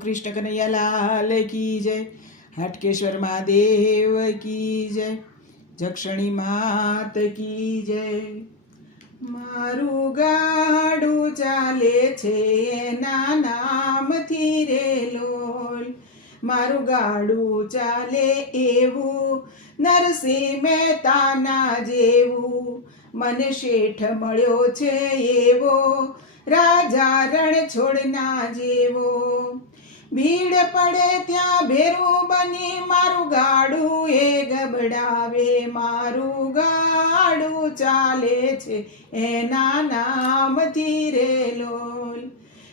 કૃષ્ણ કનૈયાલાલ કી જય. હાટકેશ્વર મહાદેવ કી જય. જક્ષણી માત કી જય. મારું ગાડું ચાલે છે એના નામથી રે લોલ. મારું ગાડું ચાલે એવું નરસિંહ મહેતાના જેવું. મને શેઠ મળ્યો છે એવો. રાજા રણ છોડના જેવો. ભીડ પડે ત્યાં ભેરું બની મારું ગાડું, એ ગબડાવે મારું ગાડું ચાલે છે એના નામથી રે લોલ.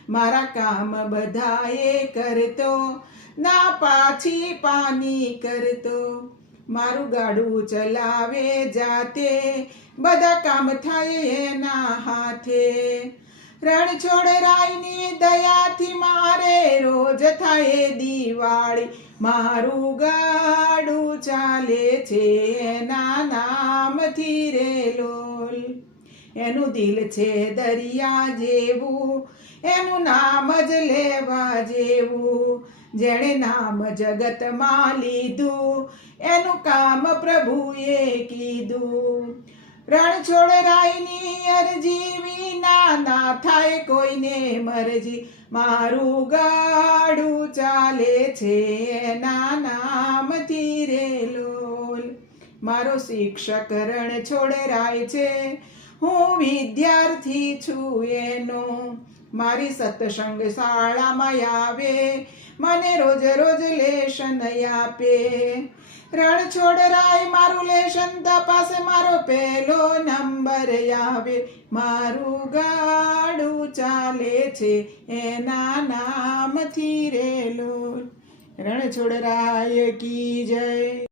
મારા કામ બધાએ કરતો, ના પાછી પાની કરતો. મારું ગાડું ચલાવે જાતે. બધા કામ થાય એના હાથે. રણછોડ રાયની દયાથી મારે રોજ થાય દિવાળી. મારું ગાડું ચાલે છે એના નામથી રે લોલ. એનું દિલ છે દરિયા જેવું. એનું નામ જ લેવા જેવું. જેણે નામ જગતમાં લીધું, એનું કામ પ્રભુએ કીધું. રણછોડ રાયની અરજી વિના ના થાય, કોઈને મરજી. મારું ગાડું ચાલે છે એના નામથી રે લોલ. મારો શિક્ષક રણછોડ રાય છે, હું વિદ્યાર્થી છું એનો. મારી સત્સંગ શાળામાં આવે, મને રોજ રોજ લેશન આપે. રણછોડ રાય મારું લેશન, તપાસે મારો પહેલો નંબર આવે. મારું ગાડું ચાલે છે, એના નામથી રેલો. રણછોડરાય કી જય.